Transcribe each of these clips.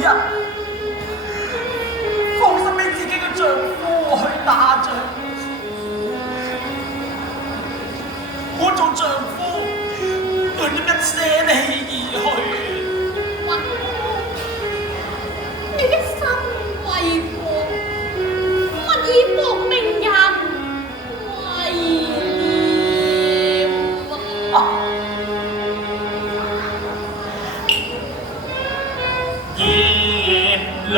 日放心俾自己嘅丈夫去打仗。我做丈夫，我點一捨你而去？雲哥，你一心為國，勿以搏命人為念啊！燃亮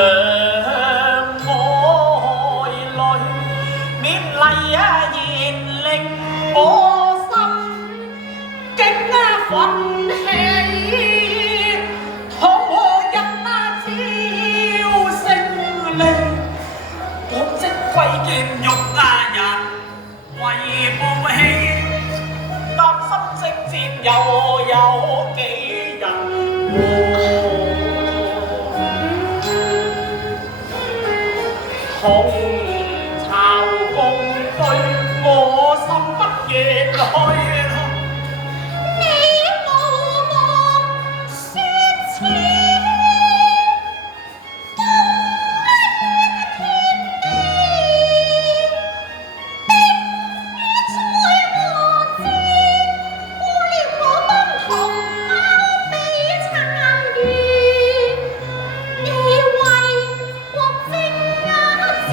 愛侶，勉勵燃令我心極奮起，倘我一朝勝利，我即揮劍辱人為報喜，擔心征戰又有幾人？紅巢共對，我心不願去。你無望說似風天地，逼於和之，顧念我幫同胞比參與，你為國征戰，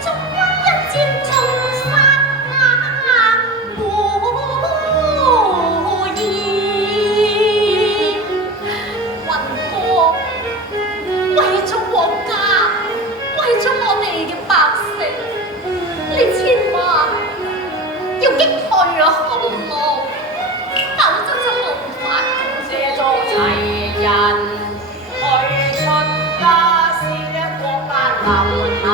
終因一戰中殺無意。雲哥，為咗國家，為咗我哋嘅百姓，你千萬要擊退匈奴，否則就無法借助齊人去出家，使國家留下。